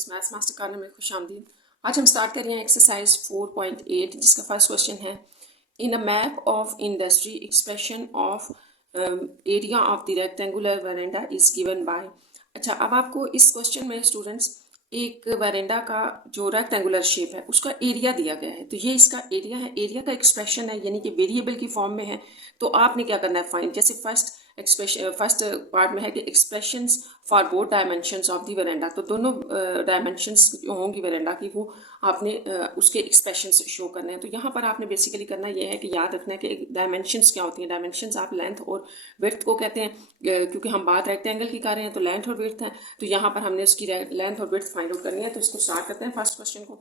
Students, maths master corner में खुशामदीद। आज हम स्टार्ट कर रहे हैं एक्सरसाइज 4.8 जिसका फर्स्ट क्वेश्चन है in a map of industry expression of area of the rectangular veranda is given by. अच्छा, अब आपको इस क्वेश्चन में स्टूडेंट्स एक वरेंडा का जो रेक्टेंगुलर शेप है उसका एरिया दिया गया है। तो ये इसका एरिया है, एरिया का एक्सप्रेशन है यानी कि वेरिएबल की फॉर्म में है। तो आपने क्या करना है, फाइंड। जैसे फर्स्ट पार्ट में है कि expressions for both dimensions of the verandah, तो दोनों डायमेंशंस जो होंगी वरेंडा की वो आपने उसके एक्सप्रेशंस शो करने हैं। तो यहाँ पर आपने बेसिकली करना ये है कि याद रखना है कि डायमेंशंस क्या होती हैं। डायमेंशंस आप लेंथ और विड्थ को कहते हैं, क्योंकि हम बात रेक्टेंगल की कर रहे हैं तो लेंथ और विड्थ है। तो यहाँ पर हमने उसकी लेंथ और विड्थ फाइंड आउट करनी है। तो इसको स्टार्ट करते हैं। फर्स्ट क्वेश्चन को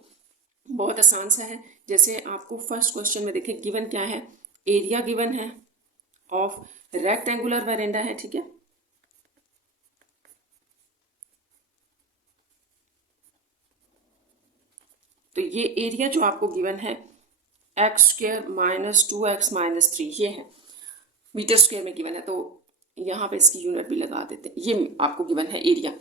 बहुत आसान सा है। जैसे आपको फर्स्ट क्वेश्चन में देखिए गिवन क्या है, एरिया गिवन है ऑफ रेक्टेंगुलर वरेंडा है, ठीक है। तो ये एरिया जो आपको गिवन है x² - 2x - 3 ये है, मीटर स्क्वायर में गिवन है। तो यहाँ पे इसकी यूनिट भी लगा देते हैं। ये आपको गिवन है एरिया।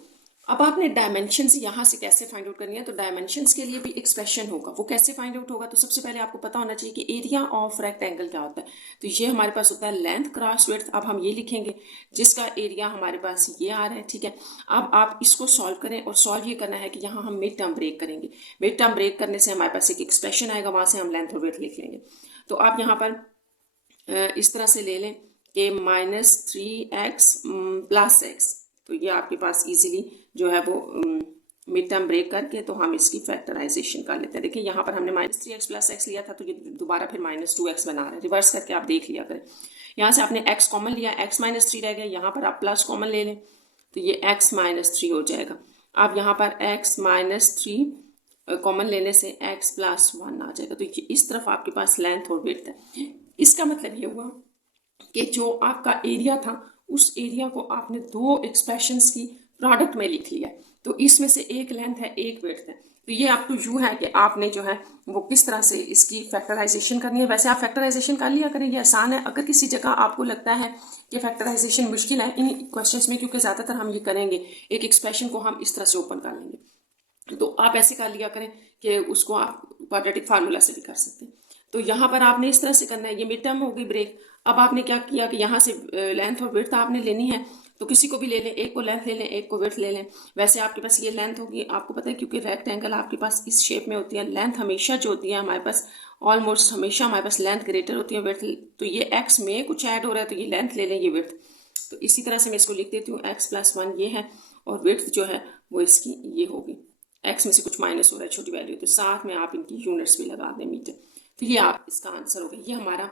अब आपने डायमेंशंस यहाँ से कैसे फाइंड आउट करनी है, तो डायमेंशंस के लिए भी एक्सप्रेशन होगा। वो कैसे फाइंड आउट होगा, तो सबसे पहले आपको पता होना चाहिए कि एरिया ऑफ रेक्टेंगल क्या होता है। तो ये हमारे पास होता है लेंथ क्रॉस विड्थ। अब हम ये लिखेंगे जिसका एरिया हमारे पास ये आ रहा है, ठीक है। अब आप इसको सॉल्व करें और सॉल्व ये करना है कि यहाँ हम मिड टर्म ब्रेक करेंगे। मिड टर्म ब्रेक करने से हमारे पास एक एक्सप्रेशन आएगा, वहाँ से हम लेंथ और विड्थ लिख लेंगे। तो आप यहाँ पर इस तरह से ले लें कि -3x + x। तो ये आपके पास इजीली जो है वो मिड टर्म ब्रेक करके तो हम इसकी फैक्टराइजेशन कर लेते हैं। देखिए यहाँ पर हमने -3x + x लिया था, तो ये दोबारा फिर -2x बना रहा है। रिवर्स करके आप देख लिया करें। यहाँ से आपने x कॉमन लिया, x - 3 रह गया। यहाँ पर आप प्लस कॉमन ले लें तो ये x - 3 हो जाएगा। अब यहाँ पर x - 3 कॉमन लेने से x + 1 आ जाएगा। तो ये इस तरफ आपके पास लेंथ और विड्थ है। इसका मतलब ये हुआ कि जो आपका एरिया था उस एरिया को आपने दो एक्सप्रेशंस की प्रोडक्ट में लिख लिया। तो इसमें से एक लेंथ है, एक विड्थ है। तो ये आपको यूँ है कि आपने जो है वो किस तरह से इसकी फैक्टराइजेशन करनी है। वैसे आप फैक्टराइजेशन कर लिया करें, ये आसान है। अगर किसी जगह आपको लगता है कि फैक्टराइजेशन मुश्किल है इन क्वेश्चंस में, क्योंकि ज़्यादातर हम ये करेंगे एक एक्सप्रेशन को हम इस तरह से ओपन कर लेंगे, तो आप ऐसे कर लिया करें कि उसको आप क्वाड्रेटिक फार्मूला से भी कर सकते हैं। तो यहाँ पर आपने इस तरह से करना है। ये मिड टर्म होगी ब्रेक। अब आपने क्या किया कि यहाँ से लेंथ और विड्थ आपने लेनी है, तो किसी को भी ले लें, एक को लेंथ ले लें, एक को विड्थ ले लें। वैसे आपके पास ये लेंथ होगी, आपको पता है क्योंकि रेक्टेंगल आपके पास इस शेप में होती है। लेंथ हमेशा जो होती है हमारे पास, ऑलमोस्ट हमेशा हमारे पास लेंथ ग्रेटर होती है विड्थ। तो ये x में कुछ ऐड हो रहा है तो ये लेंथ ले लें, ये विड्थ। तो इसी तरह से मैं इसको लिख देती हूँ, x + 1 ये है और विड्थ जो है वो इसकी ये होगी। x में से कुछ माइनस हो रहा है, छोटी वैल्यू, तो साथ में आप इनकी यूनिट्स भी लगा दें, मीटर। तो ये आप इसका आंसर हो गया। ये हमारा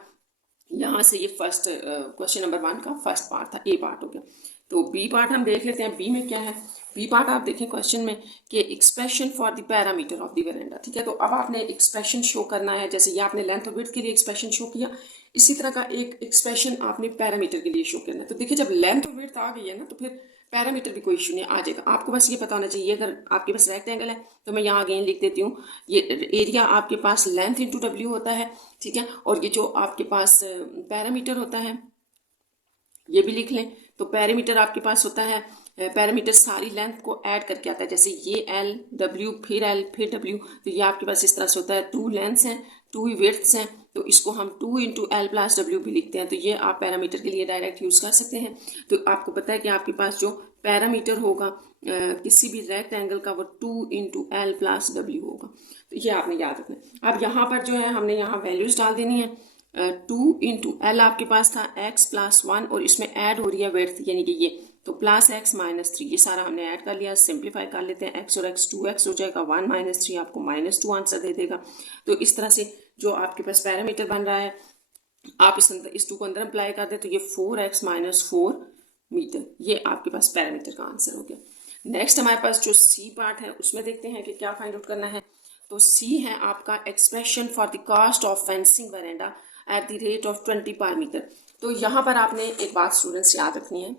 यहाँ से ये फर्स्ट क्वेश्चन नंबर 1 का फर्स्ट पार्ट था, ए पार्ट हो गया। तो बी पार्ट हम देख लेते हैं। बी में क्या है, बी पार्ट आप देखें क्वेश्चन में कि expression for the parameter of the verandah, ठीक है। तो अब आपने एक्सप्रेशन शो करना है। जैसे ये आपने लेंथ और विड्थ के लिए एक्सप्रेशन शो किया, इसी तरह का एक एक्सप्रेशन आपने पैरामीटर के लिए शो करना है। तो देखिए जब लेंथ और विड्थ आ गई है ना, तो फिर पैरामीटर भी कोई इशू नहीं, आ जाएगा। आपको बस ये पता होना चाहिए, अगर आपके पास रेक्टेंगल है तो मैं यहाँ अगेन लिख देती हूँ, ये एरिया आपके पास लेंथ × w होता है, ठीक है। और ये जो आपके पास पैरामीटर होता है ये भी लिख लें। तो पैरामीटर आपके पास होता है, पैरामीटर सारी लेंथ को ऐड करके आता है। जैसे ये l w फिर l फिर w, तो ये आपके पास इस तरह से होता है। 2 लेंथ्स हैं, 2 विड्थ्स हैं, तो इसको हम 2 × l + w भी लिखते हैं। तो ये आप पैरामीटर के लिए डायरेक्ट यूज़ कर सकते हैं। तो आपको पता है कि आपके पास जो पैरामीटर होगा किसी भी रेक्टेंगल का वो 2 × l + w होगा। तो ये आपने याद रखना है। अब यहाँ पर जो है हमने यहाँ वैल्यूज़ डाल देनी है। 2 × l आपके पास था x + 1 और इसमें ऐड हो रही है विड्थ यानी कि ये, तो +x - 3 ये सारा हमने ऐड कर लिया। सिंप्लीफाई कर लेते हैं, x और x 2x हो जाएगा, 1 - 3 आपको -2 आंसर दे देगा। तो इस तरह से जो आपके पास पैरामीटर बन रहा है आप इस 2 को अंदर अप्लाई कर दें तो ये 4x - 4 मीटर, ये आपके पास पैरामीटर का आंसर हो गया। नेक्स्ट हमारे पास जो सी पार्ट है उसमें देखते हैं कि क्या फाइंड आउट करना है। तो सी है आपका expression for the cost of fencing verandah at the rate of 20 पर मीटर। तो यहाँ पर आपने एक बात स्टूडेंट्स याद रखनी है।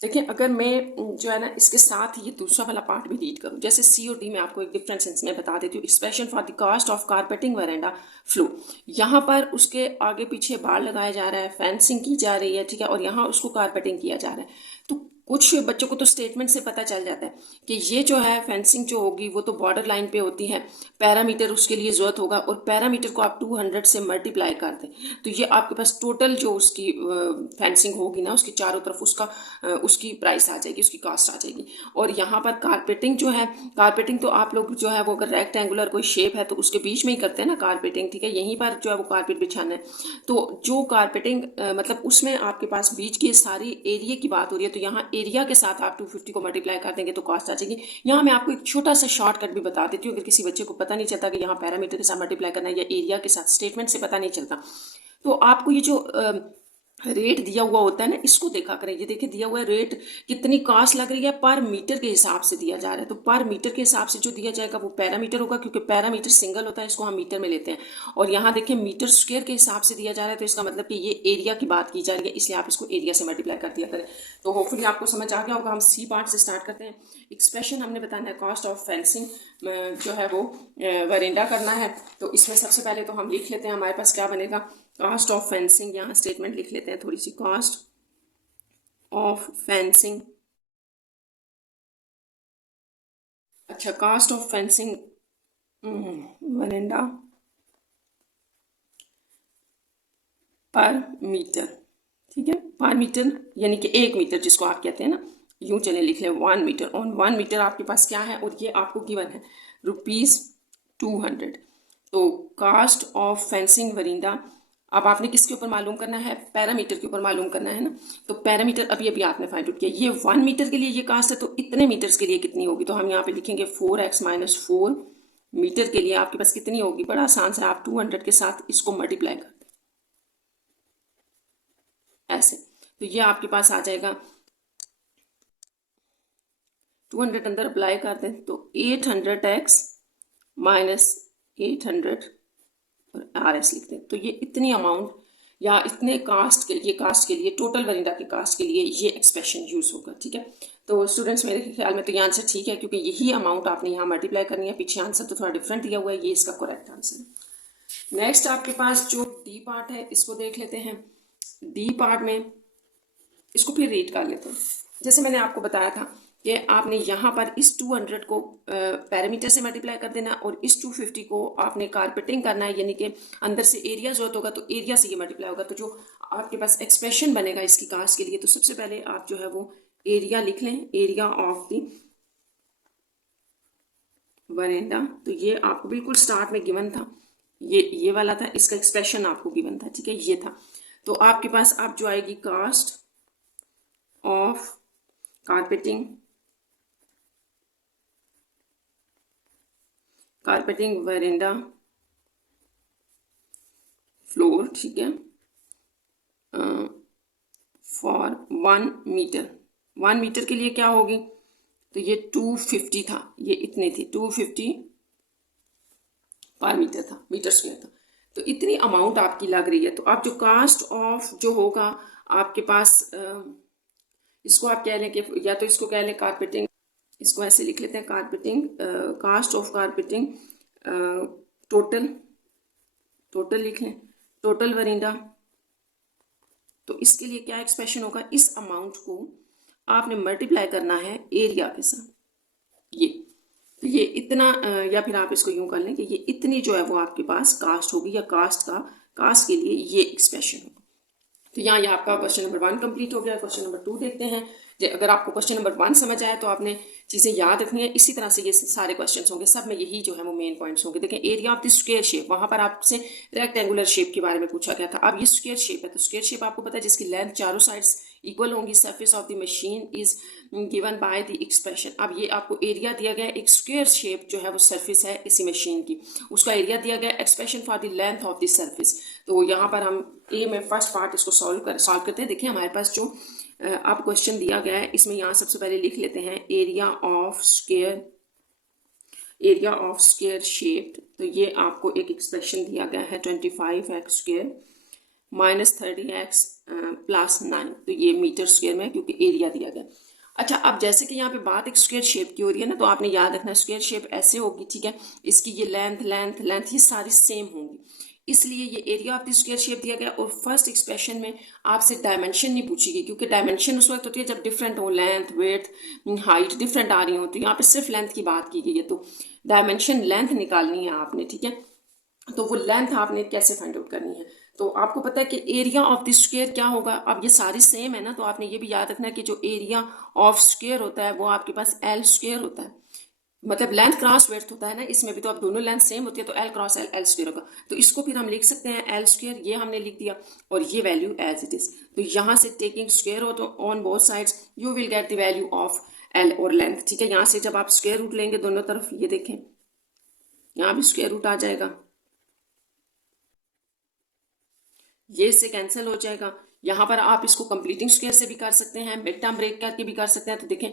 देखिए अगर मैं जो है ना इसके साथ ये दूसरा वाला पार्ट भी रीड करूँ, जैसे सी और डी में आपको एक डिफरेंस इसमें बता देती हूँ। Expression for the cost of carpeting verandah flow, यहाँ पर उसके आगे पीछे बार लगाया जा रहा है, फेंसिंग की जा रही है, ठीक है, और यहाँ उसको कारपेटिंग किया जा रहा है। तो कुछ बच्चों को तो स्टेटमेंट से पता चल जाता है कि ये जो है फेंसिंग जो होगी वो तो बॉर्डर लाइन पे होती है, पैरामीटर उसके लिए ज़रूरत होगा और पैरामीटर को आप 200 से मल्टीप्लाई कर दें तो ये आपके पास टोटल जो उसकी फेंसिंग होगी ना उसकी चारों तरफ उसकी प्राइस आ जाएगी, उसकी कॉस्ट आ जाएगी। और यहाँ पर कारपेटिंग जो है, कारपेटिंग तो आप लोग जो है वो अगर रेक्टेंगुलर कोई शेप है तो उसके बीच में ही करते हैं ना कारपेटिंग, ठीक है, यहीं पर जो है वो कारपेट बिछाना है। तो जो कारपेटिंग मतलब उसमें आपके पास बीच की सारी एरिया की बात हो रही है, तो यहाँ एरिया के साथ आप 250 को मल्टीप्लाई कर देंगे तो कॉस्ट आ जाएगी। यहाँ मैं आपको एक छोटा सा शॉर्टकट भी बता देती हूँ, अगर किसी बच्चे को पता नहीं चलता कि यहाँ पैरामीटर के साथ मल्टीप्लाई करना है या एरिया के साथ, स्टेटमेंट से पता नहीं चलता, तो आपको ये जो रेट दिया हुआ होता है ना इसको देखा करें। ये देखिए दिया हुआ है रेट, कितनी कॉस्ट लग रही है पर मीटर के हिसाब से दिया जा रहा है, तो पर मीटर के हिसाब से जो दिया जाएगा वो पैरामीटर होगा, क्योंकि पैरामीटर सिंगल होता है, इसको हम मीटर में लेते हैं। और यहाँ देखिए मीटर स्क्वायर के हिसाब से दिया जा रहा है, तो इसका मतलब कि ये एरिया की बात की जा रही है, इसलिए आप इसको एरिया से मल्टीप्लाई कर दिया करें। तो होपफुली आपको समझ आ गया होगा। हम सी पार्ट से स्टार्ट करते हैं। एक्सप्रेशन हमने बताना है कॉस्ट ऑफ फेंसिंग जो है वो वरेंडा करना है। तो इसमें सबसे पहले तो हम लिख लेते हैं हमारे पास क्या बनेगा, कॉस्ट ऑफ फेंसिंग, यहाँ स्टेटमेंट लिख लेते हैं थोड़ी सी, कॉस्ट ऑफ फेंसिंग। अच्छा, कॉस्ट ऑफ फेंसिंग वरेंडा पर मीटर, ठीक है, पर मीटर यानी कि 1 मीटर जिसको आप कहते हैं ना, यूं चले लिख लें 1 मीटर। ऑन 1 मीटर आपके पास क्या है, और ये आपको गिवन है ₹200। तो कास्ट ऑफ फेंसिंग वरिंदा, अब आपने किसके ऊपर मालूम करना है, पैरामीटर के ऊपर मालूम करना है ना। तो पैरामीटर अभी अभी आपने फाइंड आउट किया, ये 1 मीटर के लिए ये कास्ट है, तो इतने मीटर्स के लिए कितनी होगी, तो हम यहाँ पे लिखेंगे 4x - 4 मीटर के लिए आपके पास कितनी होगी। बड़ा आसान से आप 200 के साथ इसको मल्टीप्लाई कर दें ऐसे, तो ये आपके पास आ जाएगा 200 अंदर अप्लाई कर दें तो 800x - 800 और RS लिख दें। तो ये इतनी अमाउंट या इतने कास्ट के, ये कास्ट के लिए, टोटल वरिंदा के कास्ट के लिए ये एक्सप्रेशन यूज होगा, ठीक है। तो स्टूडेंट्स मेरे ख्याल में तो ये आंसर ठीक है, क्योंकि यही अमाउंट आपने यहाँ मल्टीप्लाई करनी है। पीछे आंसर तो थोड़ा डिफरेंट दिया हुआ है, ये इसका करेक्ट आंसर है। नेक्स्ट आपके पास जो डी पार्ट है इसको देख लेते हैं। डी पार्ट में इसको फिर रीड कर लेते हैं। जैसे मैंने आपको बताया था कि आपने यहाँ पर इस 200 को पैरामीटर से मल्टीप्लाई कर देना और इस 250 को आपने कारपेटिंग करना है, यानी कि अंदर से एरिया जरूरत होगा तो एरिया से ये मल्टीप्लाई होगा। तो जो आपके पास एक्सप्रेशन बनेगा इसकी कास्ट के लिए, तो सबसे पहले आप जो है वो एरिया लिख लें, एरिया ऑफ दी वरेंडा। तो ये आपको बिल्कुल स्टार्ट में गिवन था, ये वाला था, इसका एक्सप्रेशन आपको गिवन था, ठीक है, ये था। तो आपके पास अब जो आएगी cost of carpeting veranda floor, ठीक है, फॉर 1 मीटर। 1 मीटर के लिए क्या होगी, तो ये 250 था, ये इतने थी 250 पर मीटर था, मीटर स्क्वायर था। तो इतनी अमाउंट आपकी लग रही है। तो आप जो कास्ट ऑफ जो होगा आपके पास, इसको आप कह लें कि, या तो इसको कह लें कारपेटिंग, इसको ऐसे लिख लेते हैं carpeting, cost of carpeting total लिख लें, टोटल वरिंदा। तो इसके लिए क्या एक्सप्रेशन होगा, इस अमाउंट को आपने मल्टीप्लाई करना है एरिया के साथ, ये तो ये इतना, या फिर आप इसको यूं कर लें कि ये इतनी जो है वो आपके पास कास्ट होगी, या कास्ट के लिए ये एक्सप्रेशन होगा। तो यहाँ ये आपका क्वेश्चन नंबर 1 कंप्लीट हो गया। क्वेश्चन नंबर 2 देखते हैं। अगर आपको क्वेश्चन नंबर 1 समझ आया तो आपने चीज़ें याद रखनी है। इसी तरह से ये सारे क्वेश्चंस होंगे, सब में यही जो है वो मेन पॉइंट्स होंगे। देखें, area of the square shape, वहाँ पर आपसे रेक्टेंगुलर शेप के बारे में पूछा गया था। अब ये स्क्वायर शेप है, तो स्क्वायर शेप आपको पता है जिसकी लेंथ चारों साइड्स इक्वल होंगी। Surface of the machine is given by the expression. अब ये आपको एरिया दिया गया, एक स्क्वायर शेप जो है वो सरफेस है इसी मशीन की, उसका एरिया दिया गया, expression for the length of the surface. तो यहाँ पर हम ए में फर्स्ट पार्ट इसको सॉल्व करते हैं। देखिए हमारे पास जो आप क्वेश्चन दिया गया है, इसमें यहाँ सबसे पहले लिख लेते हैं एरिया ऑफ स्क्वायर शेप्ड। तो ये आपको एक एक्सप्रेशन दिया गया है 25x स्क्वायर - 30x + 9। तो ये मीटर स्क्वायर में, क्योंकि एरिया दिया गया। अच्छा, अब जैसे कि यहाँ पे बात एक स्क्वायर शेप की हो रही है ना, तो आपने याद रखना स्क्वायर शेप ऐसे होगी, ठीक है, इसकी ये लेंथ ये सारी सेम होंगी। इसलिए ये area of the square shape दिया गया। और फर्स्ट एक्सप्रेशन में आपसे डायमेंशन नहीं पूछी गई, क्योंकि डायमेंशन उस वक्त होती है जब डिफरेंट हो, लेंथ, विड्थ, हाइट डिफरेंट आ रही हो। तो यहाँ पे सिर्फ लेंथ की बात की गई है, तो डायमेंशन लेंथ निकालनी है आपने, ठीक है। तो वो लेंथ आपने कैसे फाइंड आउट करनी है, तो आपको पता है कि एरिया ऑफ द स्क्वायर क्या होगा। अब ये सारी सेम है ना, तो आपने ये भी याद रखना है कि जो एरिया ऑफ स्क्वायर होता है वो आपके पास एल स्क्वायर होता है, मतलब लेंथ क्रॉस विड्थ होता है ना, इसमें भी तो अब दोनों लेंथ सेम होती है, तो L cross L, L square होगा। तो इसको फिर हम लिख सकते हैं एल स्क्वायर, ये हमने लिख दिया, और ये वैल्यू एज इट इज। तो यहाँ से टेकिंग स्क्वायर हो तो on both sides you will get the value of L और लेंथ, ठीक है। यहाँ से जब आप स्क्वायर रूट लेंगे दोनों तरफ, ये देखें यहाँ भी स्क्वायर रूट आ जाएगा, ये इससे कैंसिल हो जाएगा। यहाँ पर आप इसको कंप्लीटिंग स्क्वायर से भी कर सकते हैं, मिड टर्म ब्रेक करके भी कर सकते हैं। तो देखें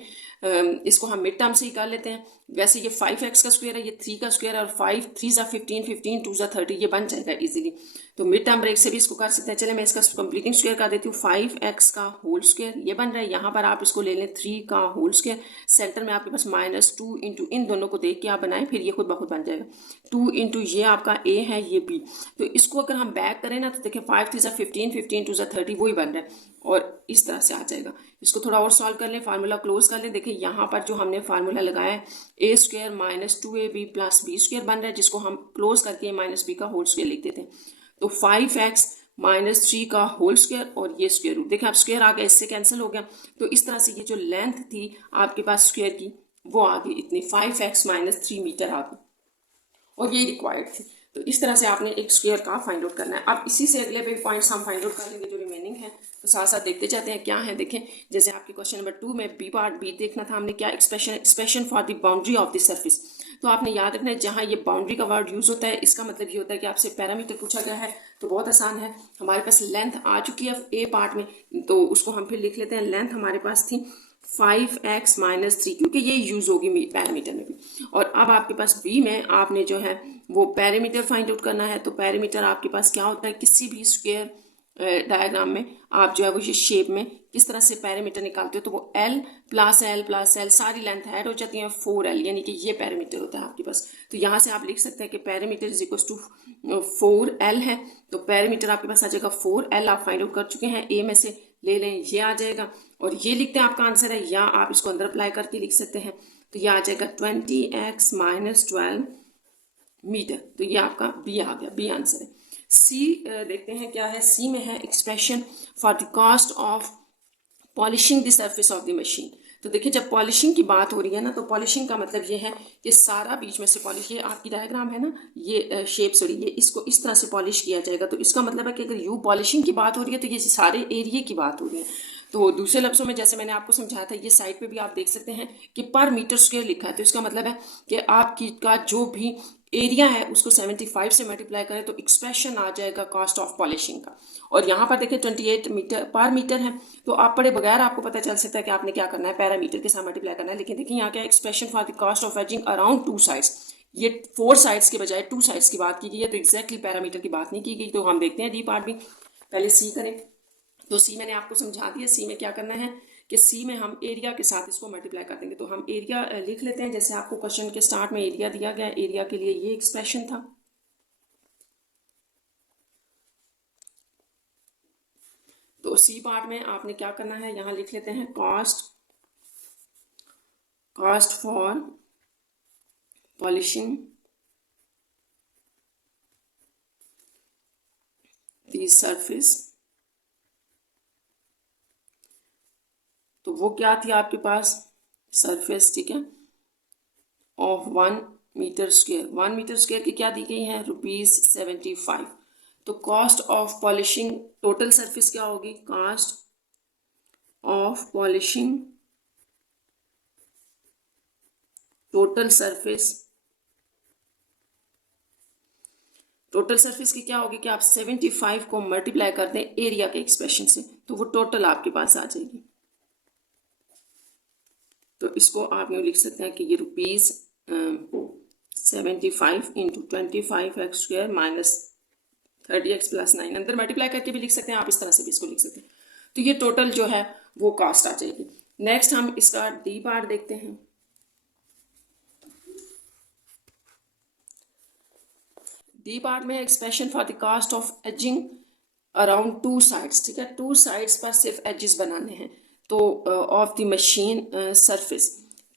इसको हम मिड टर्म से ही कर लेते हैं। वैसे ये 5x का स्क्वायर है, ये 3 का स्क्वायर है, और 5 3 ज़ा 15, 15 2 ज़ा 30, ये बन जाएगा इजीली। तो मिड टर्म ब्रेक से भी इसको कर सकते हैं। चले मैं इसका कंप्लीटिंग स्क्वायर कर देती हूँ। 5x का होल स्क्वायर ये बन रहा है। यहाँ पर आप इसको ले लें 3 का होल स्क्वायर, सेंटर में आपके पास -2 इंटू इन दोनों को देख के आप बनाएं, फिर ये खुद ब खुद बन जाएगा। 2 इंटू ये आपका a है, ये b। तो इसको अगर हम बैक करें ना, तो देखें 5 3 ज़ा 15, 15 2 ज़ा 30, वही बन रहा है, और इस तरह से आ जाएगा। इसको थोड़ा और सॉल्व कर लें, फार्मूला क्लोज कर लें। देखिए यहाँ पर जो हमने फार्मूला लगाया है a square -2ab plus b square बन रहा है, जिसको हम क्लोज करके -b का होल स्क्वायर लिख देते हैं। तो 5x -3 का होल स्क्वायर और ये स्क्वायर रूट, देखिए आप स्क्वायर आ गया, इससे कैंसिल हो गया। तो इस तरह से ये जो लेंथ थी आपके पास स्क्वायर की, वो आ गई इतनी 5x -3 मीटर आ गई, और ये रिक्वायर्ड थी। तो इस तरह से आपने एक स्क्वायर का फाइंड आउट करना है। अब इसी से अगले भी पॉइंट्स हम फाइंड आउट कर लेंगे जो रिमेनिंग है। तो साथ साथ देखते जाते हैं क्या है। देखें जैसे आपके क्वेश्चन नंबर 2 में बी पार्ट बी देखना था हमने, क्या expression for the boundary of the surface. तो आपने याद रखना है जहाँ ये बाउंड्री का वर्ड यूज होता है, इसका मतलब ये होता है कि आपसे पैरामीटर पूछा गया है। तो बहुत आसान है, हमारे पास लेंथ आ चुकी है ए पार्ट में, तो उसको हम फिर लिख लेते हैं। लेंथ हमारे पास थी 5x -3, क्योंकि ये यूज होगी पैरामीटर में भी। और अब आपके पास बी में आपने जो है वो पैरामीटर फाइंड आउट करना है। तो पैरामीटर आपके पास क्या होता है, किसी भी स्क्वायर डायग्राम में आप जो है वो ये शेप में किस तरह से पैरामीटर निकालते हो, तो वो L प्लस L सारी लेंथ ऐड हो जाती है 4L, यानी कि ये पैरामीटर होता है आपके पास। तो यहाँ से आप लिख सकते हैं कि parameter is equal to 4L है। तो पैरामीटर आपके पास आ जाएगा 4L, आप फाइंड आउट कर चुके हैं, ए में से ले लें, ये आ जाएगा, और ये लिखते हैं आपका आंसर है, या आप इसको अंदर अप्लाई करके लिख सकते हैं। तो ये आ जाएगा 20x -12 मीटर। तो ये आपका बी आ गया, बी आंसर है। सी देखते हैं क्या है। सी में है expression for the cost of polishing the surface of the machine. तो देखिए जब पॉलिशिंग की बात हो रही है ना, तो पॉलिशिंग का मतलब ये है कि सारा बीच में से पॉलिश, ये आपकी डायग्राम है ना, ये शेप सॉरी, ये इसको इस तरह से पॉलिश किया जाएगा। तो इसका मतलब है कि अगर यू पॉलिशिंग की बात हो रही है तो ये सारे एरिया की बात हो रही है। तो दूसरे लफ्जों में जैसे मैंने आपको समझाया था, ये साइड पे भी आप देख सकते हैं कि पर मीटर स्क्वायर लिखा है। तो इसका मतलब है कि आपकी का जो भी एरिया है उसको 75 से मल्टीप्लाई करें तो एक्सप्रेशन आ जाएगा कॉस्ट ऑफ पॉलिशिंग का। और यहाँ पर देखिए 28 मीटर पर मीटर है। तो आप पढ़े बगैर आपको पता चल सकता है कि आपने क्या करना है, पैरामीटर के साथ मल्टीप्लाई करना है। लेकिन देखिए यहाँ क्या expression for the cost of edging around 2 sides, ये 4 साइड्स के बजाय 2 साइड्स की बात की गई है। तो एक्जैक्टली पैरामीटर की बात नहीं की गई। तो हम देखते हैं डी पार्ट भी, पहले सी करें। तो सी मैंने आपको समझा दिया। सी में क्या करना है कि सी में हम एरिया के साथ इसको मल्टीप्लाई कर देंगे। तो हम एरिया लिख लेते हैं, जैसे आपको क्वेश्चन के स्टार्ट में एरिया दिया गया, एरिया के लिए ये एक्सप्रेशन था। तो सी पार्ट में आपने क्या करना है, यहाँ लिख लेते हैं cost for polishing the surface. तो वो क्या थी आपके पास, सरफेस, ठीक है, of 1 metre square. 1 metre square की क्या दी गई है, ₹75। तो cost of polishing total surface क्या होगी, cost of polishing total surface. Total surface की क्या होगी कि आप 75 को मल्टीप्लाई कर दें एरिया के एक्सप्रेशन से, तो वो टोटल आपके पास आ जाएगी। तो इसको आप यूँ लिख सकते हैं कि ये ₹75 इंटू 25x² -30x+9, अंदर मल्टीप्लाई करके भी लिख सकते हैं आप, इस तरह से भी इसको लिख सकते हैं। तो ये टोटल जो है वो कॉस्ट आ जाएगी। नेक्स्ट हम इसका डी पार्ट देखते हैं। डी पार्ट में expression for the cost of edging around two sides, ठीक है, टू साइड्स पर सिर्फ एजेस बनाने हैं, तो of the machine surface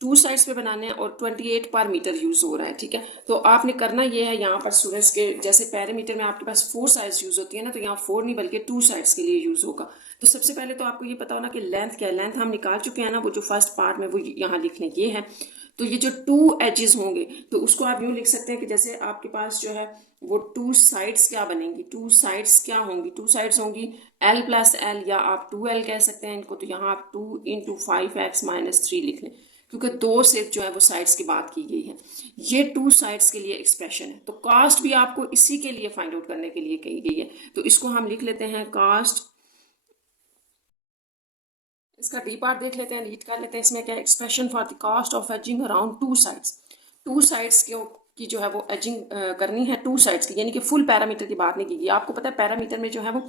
two sides पे बनाने हैं और 28 पर मीटर यूज़ हो रहा है, ठीक है। तो आपने करना ये है, यहाँ पर स्टूडेंट्स के जैसे पैरामीटर में आपके पास 4 साइड्स यूज़ होती है ना, तो यहाँ 4 नहीं बल्कि 2 साइड्स के लिए यूज़ होगा। तो सबसे पहले तो आपको ये पता होना कि लेंथ क्या है, लेंथ हम निकाल चुके हैं ना, वो जो फर्स्ट पार्ट में वो यहाँ लिख लें, ये है। तो ये जो 2 एजेस होंगे तो उसको आप यूँ लिख सकते हैं कि जैसे आपके पास जो है वो 2 साइड्स क्या बनेंगी, 2 साइड्स क्या होंगी, 2 साइड्स होंगी L प्लस L, या आप 2L कह सकते हैं इनको। तो यहाँ आप 2 इंटू 5x माइनस 3 लिख लें, क्योंकि 2 से जो है वो साइड्स की बात की गई है। ये 2 साइड्स के लिए एक्सप्रेशन है। तो कास्ट भी आपको इसी के लिए फाइंड आउट करने के लिए कही गई है, तो इसको हम लिख लेते हैं कास्ट। इसका डी पार्ट देख लेते हैं, रीड कर लेते हैं। इसमें क्या है, expression for the cost of edging around 2 sides, 2 sides की जो है वो एजिंग करनी है 2 साइड्स की, यानी कि फुल पैरामीटर की बात नहीं की गई। आपको पता है पैरामीटर में जो है वो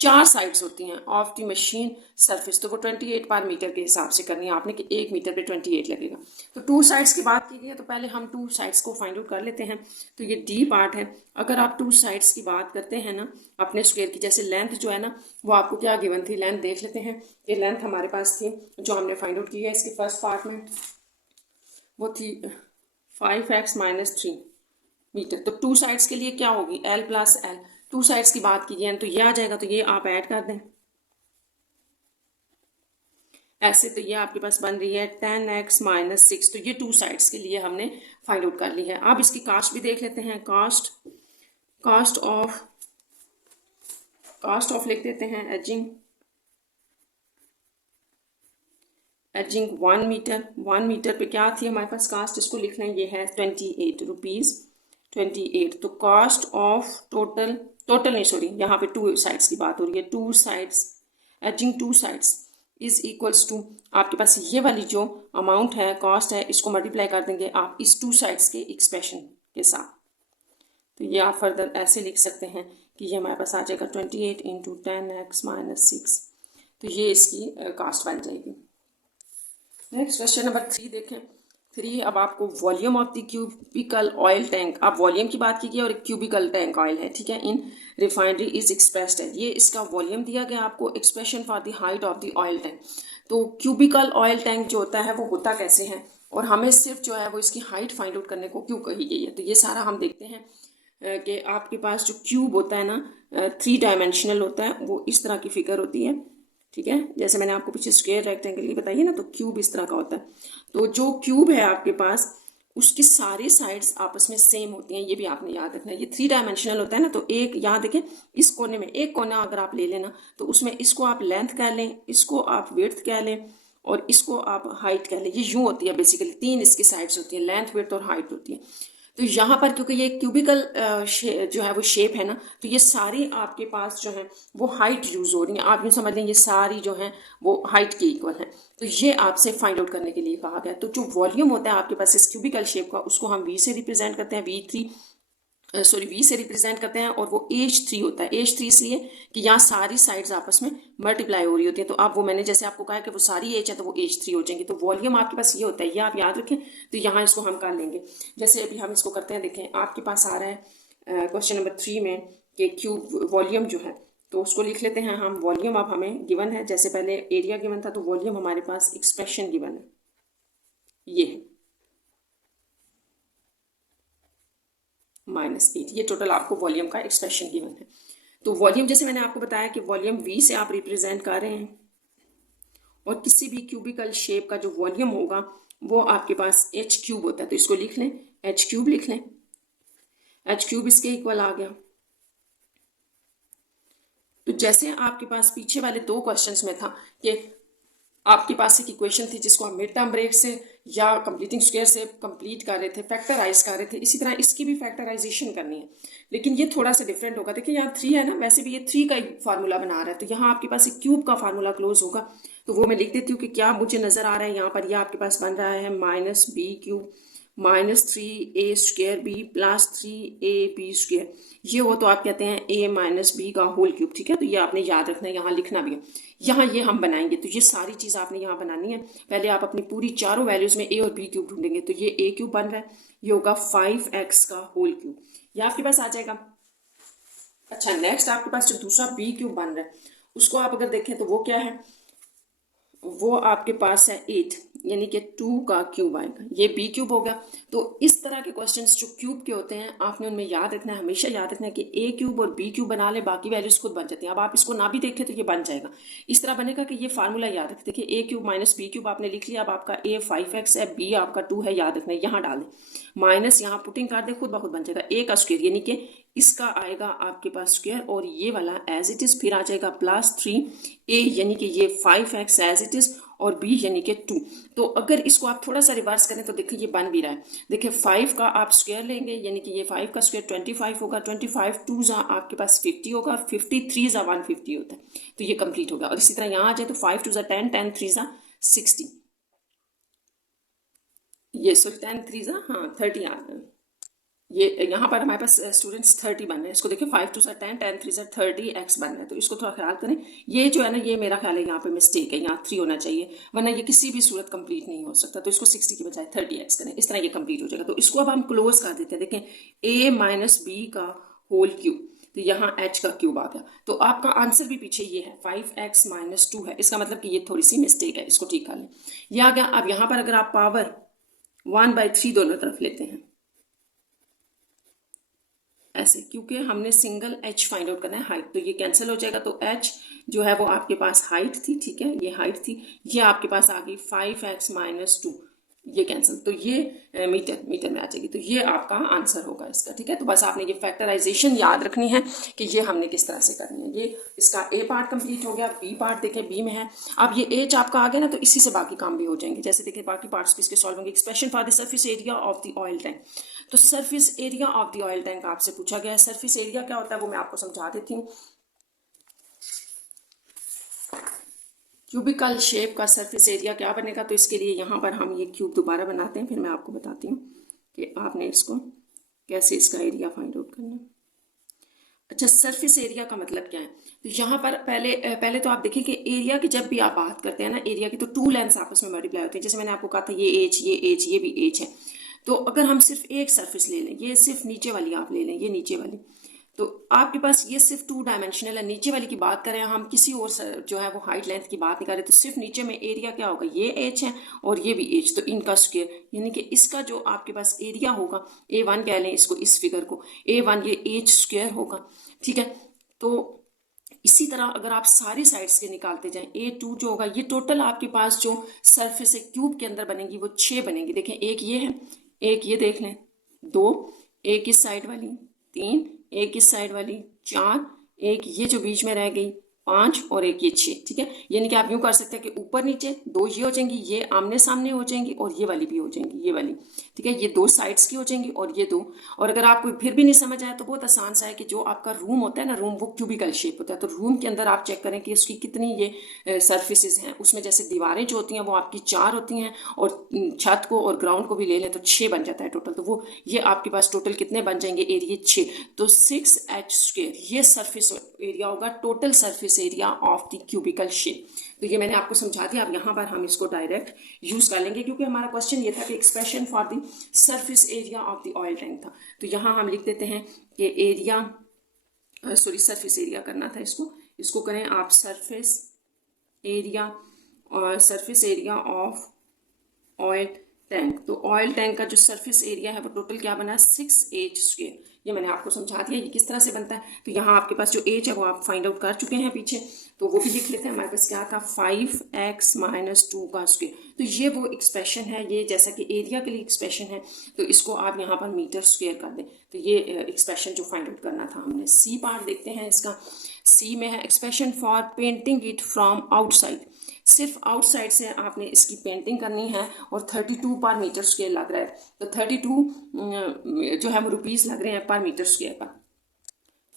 4 साइड्स होती हैं ऑफ द मशीन सरफेस, तो वो 28 पर मीटर के हिसाब से करनी है आपने कि 1 मीटर पे 28 लगेगा। तो 2 साइड्स की बात की गई है, तो पहले हम 2 साइड्स को फाइंड आउट कर लेते हैं। तो ये डी पार्ट है। अगर आप 2 साइड्स की बात करते हैं ना अपने स्क्वायर की, जैसे लेंथ जो है ना वो आपको क्या गिवन थी, लेंथ देख लेते हैं। ये लेंथ हमारे पास थी जो हमने फाइंड आउट की है इसके फर्स्ट पार्ट में, वो थी 5x माइनस 3 मीटर। तो 2 साइड्स के लिए क्या होगी, L प्लस L। 2 साइड्स की बात कीजिए तो ये आ जाएगा, तो ये आप ऐड कर दें ऐसे, तो ये आपके पास बन रही है 10x माइनस 6। तो ये 2 साइड्स के लिए हमने फाइंड आउट कर ली है। अब इसकी कास्ट भी देख लेते हैं। कास्ट ऑफ लिख देते हैं एजिंग 1 मीटर। 1 मीटर पे क्या थी हमारे पास कास्ट, इसको लिख लें, ये है 28 रुपीज़ 28। तो कास्ट ऑफ टोटल नहीं सॉरी, यहाँ पे 2 साइड्स की बात हो रही है, 2 sides edging 2 sides is equals to, आपके पास ये वाली जो अमाउंट है कॉस्ट है इसको मल्टीप्लाई कर देंगे आप इस 2 साइड्स के एक्सप्रेशन के साथ। तो ये आप फर्दर ऐसे लिख सकते हैं कि ये हमारे पास आ जाएगा 28 इंटू 10x माइनस 6। तो ये इसकी कास्ट बन जाएगी। नेक्स्ट क्वेश्चन नंबर 3 देखें। 3 अब आपको volume of the cubical oil tank, आप वॉल्यूम की बात कीजिए और एक क्यूबिकल टैंक ऑयल है, ठीक है, इन रिफाइनरी इज एक्सप्रेस्ड है। ये इसका वॉल्यूम दिया गया आपको, expression for the height of the oil tank. तो क्यूबिकल ऑयल टैंक जो होता है वो होता कैसे है और हमें सिर्फ जो है वो इसकी हाइट फाइंड आउट करने को क्यों कही गई है। तो ये सारा हम देखते हैं कि आपके पास जो क्यूब होता है ना 3 डायमेंशनल होता है, वो इस तरह की फिगर होती है, ठीक है, जैसे मैंने आपको पीछे स्क्वायर रेक्टेंगल की बताई है ना, तो क्यूब इस तरह का होता है। तो जो क्यूब है आपके पास उसकी सारी साइड्स आपस में सेम होती हैं, ये भी आपने याद रखना है। ये 3 डायमेंशनल होता है ना, तो एक यहाँ देखें इस कोने में एक कोना अगर आप ले लेना तो उसमें इसको आप लेंथ कह लें, इसको आप विड्थ कह लें और इसको आप हाइट कह लें। ये यूँ होती है बेसिकली, 3 इसकी साइड्स होती हैं, लेंथ विड्थ और हाइट होती है। तो यहाँ पर क्योंकि ये क्यूबिकल जो है वो शेप है ना, तो ये सारी आपके पास जो है वो हाइट यूज़ हो रही है। आप यूँ समझ लें ये सारी जो है वो हाइट के इक्वल है। तो ये आपसे फाइंड आउट करने के लिए कहा गया। तो जो वॉल्यूम होता है आपके पास इस क्यूबिकल शेप का, उसको हम V से रिप्रेजेंट करते हैं, V से रिप्रेजेंट करते हैं, और वो H3 होता है। H3 इसलिए कि यहाँ सारी साइड्स आपस में मल्टीप्लाई हो रही होती है। तो अब वो मैंने जैसे आपको कहा कि वो सारी H है तो वो H3 हो जाएंगी। तो वॉल्यूम आपके पास ये होता है, ये आप याद रखें। तो यहाँ इसको हम कर लेंगे, जैसे अभी हम इसको करते हैं। देखें आपके पास आ रहा है क्वेश्चन नंबर 3 में कि क्यूब वॉल्यूम जो है, तो उसको लिख लेते हैं हम। वॉल्यूम अब हमें गिवन है, जैसे पहले एरिया गिवन था, तो वॉल्यूम हमारे पास एक्सप्रेशन गिवन है, ये है -8। ये टोटल आपको वॉल्यूम का एक्सप्रेशन गिवन है। तो वॉल्यूम जैसे मैंने आपको बताया कि वॉल्यूम V से आप रिप्रेजेंट कर रहे हैं, और किसी भी क्यूबिकल शेप का जो वॉल्यूम होगा वो आपके पास H3 होता है। तो इसको लिख लें, H3 लिख लें, H3 इसके इक्वल आ गया। तो जैसे आपके पास पीछे वाले 2 क्वेश्चंस में था कि आपके पास एक इक्वेशन थी जिसको आप मिड टर्म ब्रेक से या कंप्लीटिंग स्क्वायर से कंप्लीट कर रहे थे, फैक्टराइज कर रहे थे, इसी तरह इसकी भी फैक्टराइजेशन करनी है, लेकिन ये थोड़ा सा डिफरेंट होगा। देखिए यहाँ 3 है ना, वैसे भी ये 3 का ही फार्मूला बना रहा है, तो यहाँ आपके पास एक क्यूब का फार्मूला क्लोज होगा। तो वो मैं लिख देती हूँ कि क्या मुझे नजर आ रहा है यहाँ पर। यह आपके पास बन रहा है -b³ -3ab +3ab², ये हो तो आप कहते हैं a - b का होल क्यूब। ठीक है, तो ये आपने याद रखना है, यहाँ लिखना भी है। यहाँ ये हम बनाएंगे, तो ये सारी चीज़ आपने यहाँ बनानी है। पहले आप अपनी पूरी चारों वैल्यूज में a और b क्यूब ढूंढेंगे, तो ये a क्यूब बन रहा है, ये होगा 5x का होल क्यूब, ये आपके पास आ जाएगा। अच्छा, नेक्स्ट आपके पास जो दूसरा b क्यूब बन रहा है, उसको आप अगर देखें तो वो क्या है, वो आपके पास है 8, यानी कि 2 का क्यूब आएगा, ये b क्यूब होगा। तो इस तरह के क्वेश्चंस जो क्यूब के होते हैं, आपने उनमें याद रखना है, हमेशा याद रखना है कि a क्यूब और b क्यूब बना ले, बाकी वैल्यूज खुद बन जाती हैं। अब आप इसको ना भी देखें तो ये बन जाएगा, इस तरह बनेगा कि ये फार्मूला याद रखें। देखिए a क्यूब - b क्यूब आपने लिख लिया। अब आपका a 5x है, b आपका 2 है, याद रखना है, यहाँ डाल दें, माइनस यहाँ पुटिंग कर दे, खुद ब खुद बन जाएगा a का स्क्वायर, यानी कि इसका आएगा आपके पास स्क्वायर, और ये वाला एज इट इज फिर आ जाएगा +3a, यानी कि ये 5x एज इट इज, और b यानी कि 2। तो अगर इसको आप थोड़ा सा रिवर्स करें तो देखिए ये बन भी रहा है। देखिए 5 का आप स्क्वायर लेंगे, यानी कि ये 5 का स्क्वायर 25 होगा, 25 2 जा आपके पास 50 होगा, 53 जा 150 होता है, तो ये कंप्लीट होगा। और इसी तरह यहाँ आ जाए तो 5 2 जा 10, 10 3 जा 60, ये सॉरी 10 3 जा 30 आ रहा है। ये यहाँ पर हमारे पास स्टूडेंट्स 30 बन रहे हैं। इसको देखिए 5 2 जा 10, 10 3 जा 30 x बन रहे हैं, तो इसको थोड़ा ख्याल करें। ये जो है ना, ये मेरा ख्याल है यहाँ पे मिस्टेक है, यहाँ 3 होना चाहिए, वरना ये किसी भी सूरत कंप्लीट नहीं हो सकता। तो इसको 60 की बजाय 30x करें, इस तरह ये कंप्लीट हो जाएगा। तो इसको अब हम क्लोज कर देते हैं। देखें a - b का होल क्यूब, तो यहाँ h का क्यूब आ गया। तो आपका आंसर भी पीछे ये है 5x - 2 है, इसका मतलब कि ये थोड़ी सी मिस्टेक है, इसको ठीक कर लें, ये आ गया। अब यहाँ पर अगर आप पावर 1/3 दोनों तरफ लेते हैं ऐसे, क्योंकि हमने सिंगल h फाइंड आउट करना है, हाइट, तो ये कैंसिल हो जाएगा। तो h जो है वो आपके पास हाइट थी, ठीक है, ये हाइट थी, ये आपके पास आ गई 5x - 2, ये कैंसिल, तो ये मीटर में आ जाएगी। तो ये आपका आंसर होगा इसका। ठीक है, तो बस आपने ये फैक्टराइजेशन याद रखनी है कि ये हमने किस तरह से करनी है। ये इसका a पार्ट कंप्लीट हो गया, b पार्ट देखें b में है। अब ये h आपका आ गया ना, तो इसी से बाकी काम भी हो जाएंगे। जैसे देखिए बाकी पार्ट्स किसके सॉल्व होंगे। Expression for the surface area of the oil tank, तो surface area of the oil tank आपसे पूछा गया है। सरफेस एरिया क्या होता है वो मैं आपको समझा देती हूँ। क्यूबिकल शेप का सरफेस एरिया क्या बनेगा, तो इसके लिए यहाँ पर हम ये क्यूब दोबारा बनाते हैं, फिर मैं आपको बताती हूँ कि आपने इसको कैसे इसका एरिया फाइंड आउट करना है। अच्छा, सरफेस एरिया का मतलब क्या है, तो यहाँ पर पहले तो आप देखिए कि एरिया की जब भी आप बात करते हैं ना, एरिया की, तो टू लेंथ्स आपस में मल्टीप्लाई होते हैं। जैसे मैंने आपको कहा था ये एच, ये भी एच है। तो अगर हम सिर्फ एक सरफेस ले लें, ये सिर्फ नीचे वाली आप ले लें, ये नीचे वाली, तो आपके पास ये सिर्फ 2 डायमेंशनल है। नीचे वाली की बात करें हम, किसी और जो है वो हाइट लेंथ की बात नहीं कर रहे, तो सिर्फ नीचे में एरिया क्या होगा, ये एच है और ये भी एच, तो इनका स्क्वायर, यानी कि इसका जो आपके पास एरिया होगा, A1 कह लें इसको, इस फिगर को A1, ये एच स्क्वायर होगा। ठीक है, तो इसी तरह अगर आप सारी साइड्स के निकालते जाएं, A2 जो होगा, ये टोटल आपके पास जो सरफेस है क्यूब के अंदर बनेगी वो 6 बनेगी। देखें, एक ये है, एक ये देख लें, 2, एक इस साइड वाली, 3, एक इस साइड वाली, 4, एक ये जो बीच में रह गई, 5, और एक ये 6। ठीक है, यानी कि आप यूँ कर सकते हैं कि ऊपर नीचे 2 ये हो जाएंगी, ये आमने सामने हो जाएंगी, और ये वाली भी हो जाएंगी, ये वाली। ठीक है, ये 2 साइड्स की हो जाएंगी और ये 2। और अगर आपको फिर भी नहीं समझ आया तो बहुत आसान सा है कि जो आपका रूम होता है ना, रूम वो क्यूबिकल शेप होता है, तो रूम के अंदर आप चेक करें कि उसकी कितनी ये सर्फेसिस हैं। उसमें जैसे दीवारें जो होती हैं वो आपकी 4 होती हैं, और छत को और ग्राउंड को भी ले लें तो 6 बन जाता है टोटल। तो वो ये आपके पास टोटल कितने बन जाएंगे, एरिया 6, तो 6h², ये सरफेस एरिया होगा, total surface area of the cubical shape. तो ये मैंने आपको समझा दिया। अब यहाँ पर हम इसको डायरेक्ट यूज कर लेंगे, क्योंकि हमारा क्वेश्चन ये था कि expression for the surface area of the oil tank था। तो यहाँ हम लिख देते हैं कि एरिया, सॉरी सरफेस एरिया करना था, इसको करें आप सरफेस एरिया, और surface area of oil tank. तो ऑयल टैंक का जो सरफेस एरिया है वो टोटल क्या बना, 6h²। ये मैंने आपको समझा दिया ये किस तरह से बनता है। तो यहाँ आपके पास जो एज है वो आप फाइंड आउट कर चुके हैं पीछे, तो वो भी लिख लेते हैं। हमारे पास क्या था, 5x - 2 का स्क्वायर। तो ये वो एक्सप्रेशन है, ये जैसा कि एरिया के लिए एक्सप्रेशन है, तो इसको आप यहाँ पर मीटर स्क्वायर कर दें। तो ये एक्सप्रेशन जो फाइंड आउट करना था हमने। सी पार्ट देखते हैं इसका। सी में है expression for painting it from outside, सिर्फ आउटसाइड से आपने इसकी पेंटिंग करनी है, और 32 पर मीटर स्क्वायर लग रहा है। तो 32 जो है वो रुपीज़ लग रहे हैं पर मीटर स्क्वायर पर।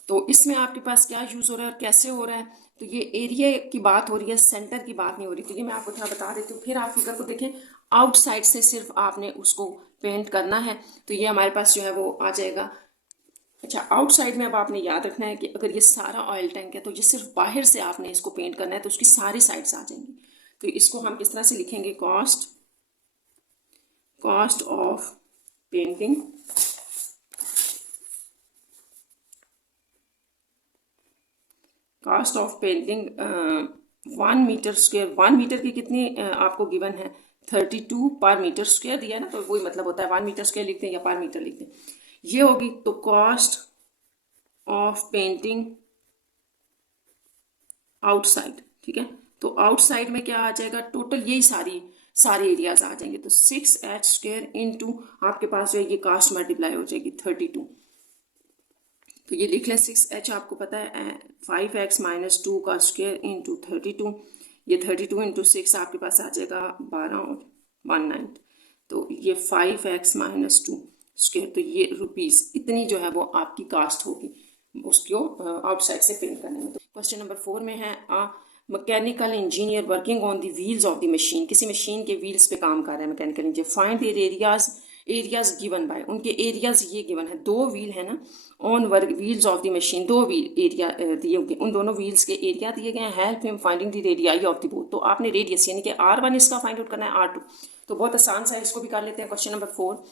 तो इसमें आपके पास क्या यूज़ हो रहा है और कैसे हो रहा है, तो ये एरिया की बात हो रही है, सेंटर की बात नहीं हो रही। तो ये मैं आपको थोड़ा बता देती हूँ, फिर आप फिगर को देखें। आउटसाइड से सिर्फ आपने उसको पेंट करना है तो ये हमारे पास जो है वो आ जाएगा। अच्छा, आउटसाइड में अब आपने याद रखना है कि अगर ये सारा ऑयल टैंक है तो ये सिर्फ बाहर से आपने इसको पेंट करना है तो उसकी सारी साइड्स आ जाएंगी। तो इसको हम किस तरह से लिखेंगे, cost of painting cost of painting 1 metre square. 1 metre की कितनी आपको गिवन है, 32 पर मीटर स्क्वायर दिया है ना, तो वही मतलब होता है 1 मीटर स्क्वायर लिखते हैं या पर मीटर लिखते हैं, ये होगी। तो कॉस्ट ऑफ पेंटिंग आउटसाइड, ठीक है। तो आउटसाइड में क्या आ जाएगा, टोटल यही सारे एरियाज आ जाएंगे। तो 6h स्क्वायर इंटू आपके पास जो है ये कास्ट मल्टीप्लाई हो जाएगी 32। तो ये लिख लें 6h आपको पता है 5x माइनस 2 का स्क्वायर इंटू 32। ये 32 इंटू 6 आपके पास आ जाएगा 12 और 19। तो ये 5x माइनस 2 स्क्वायर, तो ये रुपीज़ इतनी जो है वो आपकी कास्ट होगी उसको आउटसाइड से पेंट करने में। तो क्वेश्चन नंबर 4 में है mechanical engineer working on the wheels of the machine. किसी मशीन के व्हील्स पे काम कर रहा है mechanical engineer. Find there areas given by, उनके एरियाज ये गिवन है, 2 व्हील है ना, on work wheels of the machine, 2 wheel area दिए होंगे, उन दोनों व्हील्स के एरिया दिए गए हैं। Help him finding the radii of the both. तो आपने रेडियस यानी कि R1 इसका फाइंड आउट करना है, R2। तो बहुत आसान सा है, इसको भी कर लेते हैं। क्वेश्चन नंबर 4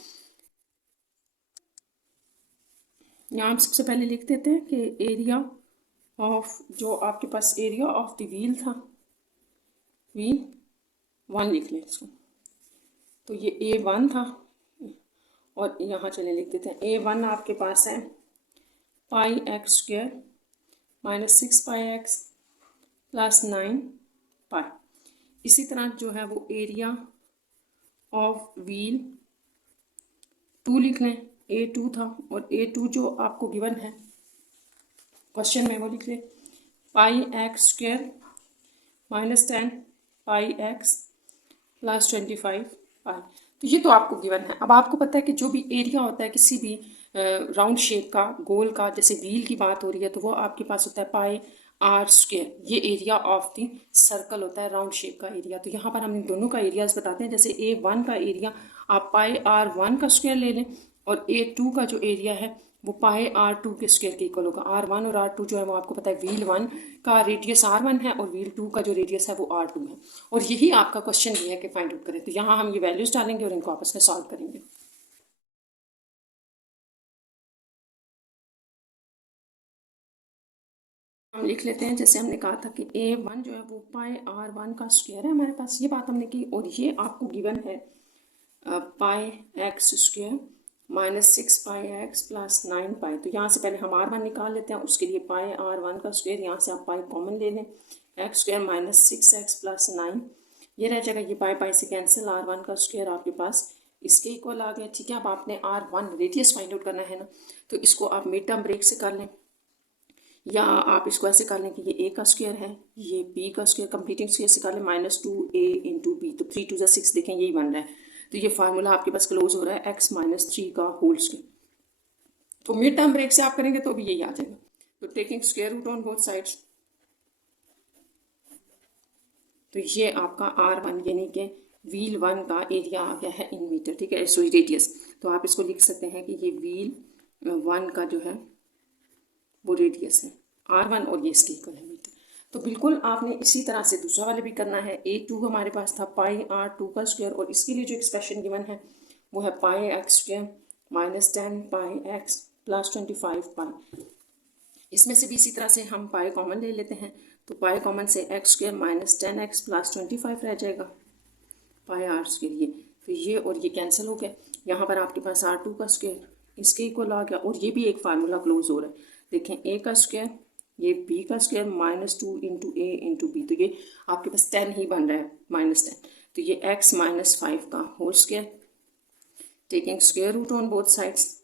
यहाँ हम सबसे पहले लिख देते हैं कि एरिया ऑफ, जो आपके पास एरिया ऑफ द व्हील था, व्हील 1 लिख लें इसको। तो ये A1 था और यहाँ चले लिख देते हैं A1 आपके पास है पाई एक्स स्क्वायर माइनस 6 पाई एक्स प्लस 9 पाई। इसी तरह जो है वो एरिया ऑफ व्हील 2 लिख लें, A2 था और A2 जो आपको गिवन है क्वेश्चन में वो लिख लें पाई एक्स स्क्वायर माइनस 10 पाई एक्स प्लस 25 पाई। तो ये तो आपको गिवन है। अब आपको पता है कि जो भी एरिया होता है किसी भी राउंड शेप का, गोल का, जैसे व्हील की बात हो रही है तो वो आपके पास होता है पाई आर स्क्वायर। ये एरिया ऑफ द सर्कल होता है, राउंड शेप का एरिया। तो यहाँ पर हम इन दोनों का एरियाज बताते हैं। जैसे A1 का एरिया आप पाई R1 का स्क्वायर ले लें और A2 का जो एरिया है वो पाई R2 के स्क्वायर के इक्वल होगा। R1 और R2 जो है वो आपको पता है, व्हील 1 का रेडियस R1 है और व्हील 2 का जो रेडियस है वो R2 है। और यही आपका क्वेश्चन भी है कि फाइंड आउट करें। तो यहाँ हम ये वैल्यूज डालेंगे और इनको आपस में सॉल्व करेंगे। हम लिख लेते हैं, जैसे हमने कहा था कि A1 जो है वो पाई R1 का स्क्वायर है हमारे पास, ये बात हमने की। और ये आपको गिवन है पाई एक्स स्क्वायर माइनस 6 पाई एक्स प्लस 9 पाई। तो यहाँ से पहले हम R1 निकाल लेते हैं, उसके लिए पाई R1 का स्क्वायर, यहाँ से आप पाई कॉमन ले लें, x square minus 6x plus 9, ये रह जाएगा। ये पाई पाई से कैंसिल, R1 का स्क्वायर आपके पास इसके इक्वल आ गया, ठीक है। अब आपने R1 रेडियस फाइंड आउट करना है ना, तो इसको आप मिड टर्म ब्रेक से कर लें या आप इसको ऐसे कर लें कि ये A का स्क्वायर है, ये B का स्क्वायर कंप्लीटिंग स्क्वायर से कर लें माइनस 2A इंटू B। तो 3 2 6 देखें यही बन रहा है। तो ये फार्मूला आपके पास क्लोज हो रहा है x माइनस 3 का होल स्क्वायर। तो मिड टर्म ब्रेक से आप करेंगे तो भी यही आ जाएगा। तो taking square root on both sides, तो ये आपका R1 यानी कि व्हील 1 का एरिया आ गया है इन मीटर, ठीक है, सॉरी रेडियस। तो आप इसको लिख सकते हैं कि ये व्हील 1 का जो है वो रेडियस है R1 और ये इसके इक्वल है मीटर। तो बिल्कुल आपने इसी तरह से दूसरा वाले भी करना है। A2 हमारे पास था पाई R2 का स्क्वायर और इसके लिए जो एक्सप्रेशन गिवन है वो है पाई एक्स स्क्वायर माइनस 10 पाई एक्स प्लस 25 पाई। इसमें से भी इसी तरह से हम पाई कॉमन ले लेते हैं। तो पाई कॉमन से x square minus 10x plus 25 रह जाएगा पाई आर स्क्वायर। ये फिर ये और ये कैंसिल हो गया। यहाँ पर आपके पास R2 का स्क्वायर इसके इक्वल आ गया और ये भी एक फार्मूला क्लोज हो रहा है। देखें A का स्क्वायर, ये B का square minus 2 into A into B। तो ये आपके पास 10 ही बन रहा है माइनस 10। तो ये x माइनस 5 का whole square taking square root on both sides.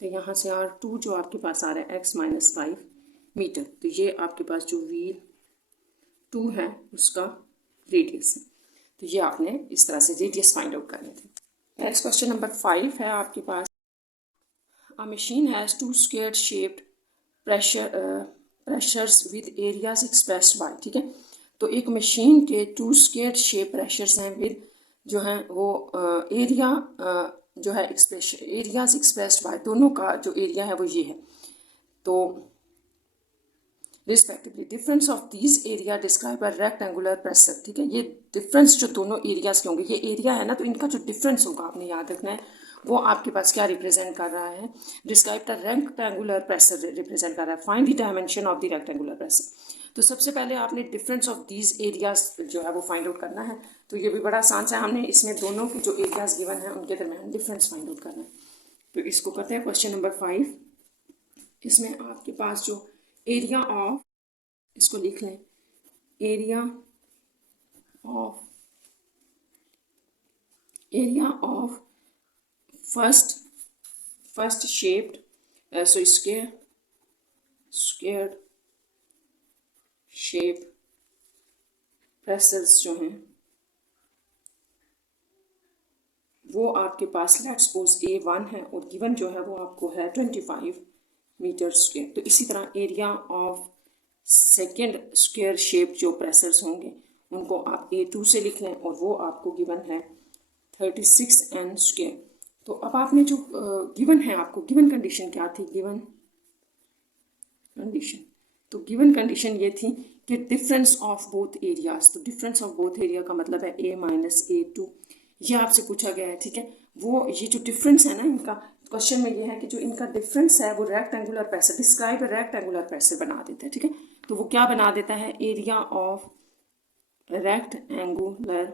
तो यहाँ से R2 जो आपके पास आ रहा है x माइनस 5 मीटर। तो ये आपके पास जो व्हील 2 है उसका रेडियस है। तो ये आपने इस तरह से रेडियस फाइंड आउट करने थे। नेक्स्ट क्वेश्चन नंबर 5 है आपके पास। A machine has 2 squared shaped pressures with areas expressed by, ठीक है। तो एक मशीन के 2 squared shape pressures हैं with जो है वो एरिया जो है एरियाज एक्सप्रेस्ड बाय दोनों का जो एरिया है वो ये है। तो respectively difference of these area describe a rectangular pressure, ठीक है। ये डिफरेंस जो दोनों एरियाज के होंगे, ये एरिया है ना, तो इनका जो डिफरेंस होगा आपने याद रखना है, वो आपके पास क्या रिप्रेजेंट कर रहा है, describe the rectangular pressure represent कर रहा है, find the dimension of the rectangular pressure. तो सबसे पहले आपने डिफरेंस ऑफ दीज एरियाज जो है वो फाइंड आउट करना है। तो ये भी बड़ा आसान सा है, हमने इसमें दोनों की जो एरियाज गिवन है उनके दरमियान डिफरेंस फाइंड आउट करना है। तो इसको करते हैं क्वेश्चन नंबर 5। इसमें आपके पास जो एरिया ऑफ, इसको लिख लें, area of first shaped so square shape pressures जो हैं वो आपके पास लेट्स सपोज A1 है और गिवन जो है वो आपको है 25 मीटर स्क्वायर। तो इसी तरह area of second square shape जो प्रेशर्स होंगे उनको आप A2 से लिख लें और वो आपको गिवन है 36 N स्क्वायर। तो अब आपने जो गिवन है, आपको गिवन कंडीशन क्या थी, गिवन कंडीशन, तो गिवन कंडीशन ये थी कि डिफरेंस ऑफ बोथ एरियाज। तो डिफरेंस ऑफ बोथ एरिया का मतलब है A माइनस A2, ये आपसे पूछा गया है, ठीक है। वो ये जो डिफरेंस है ना इनका, क्वेश्चन में ये है कि जो इनका डिफरेंस है वो rectangular pressure, describe rectangular pressure बना देता है, ठीक है। तो वो क्या बना देता है, एरिया ऑफ रेक्टेंगुलर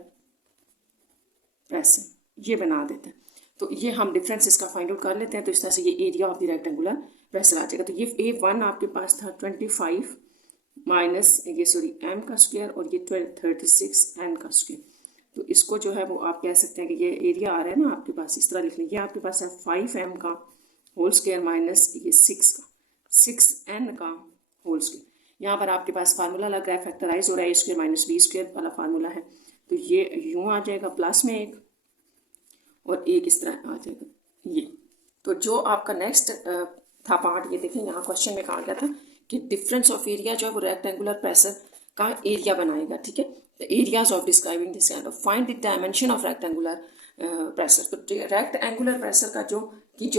प्रेशर, ये बना देता है। तो ये हम डिफरेंस इसका फाइंड आउट कर लेते हैं। तो इस तरह से ये area of the rectangular pressure आ जाएगा। तो ये A1 आपके पास था 25 माइनस ये M का स्क्वायर और ये 36 N का स्क्वायर। तो इसको जो है वो आप कह सकते हैं कि ये एरिया आ रहा है ना आपके पास, इस तरह लिख लें, ये आपके पास है 5M का होल स्क्वायर माइनस ये 6N का होल स्क्वायर। यहाँ पर आपके पास फार्मूला लग रहा है, फैक्टराइज हो रहा है, A square minus B square वाला फार्मूला है। तो ये यूँ आ जाएगा प्लस में 1 और 1 इस तरह आ जाएगा ये। तो जो आपका नेक्स्ट था पार्ट, ये देखें यहाँ क्वेश्चन में कहा गया था कि डिफरेंस ऑफ एरिया जो है वो रेक्टेंगुलर प्रेशर का एरिया बनाएगा, ठीक है। The areas of describing this kind of find the dimension of rectangular pressure. तो रेक्टेंगुलर प्रेशर का जो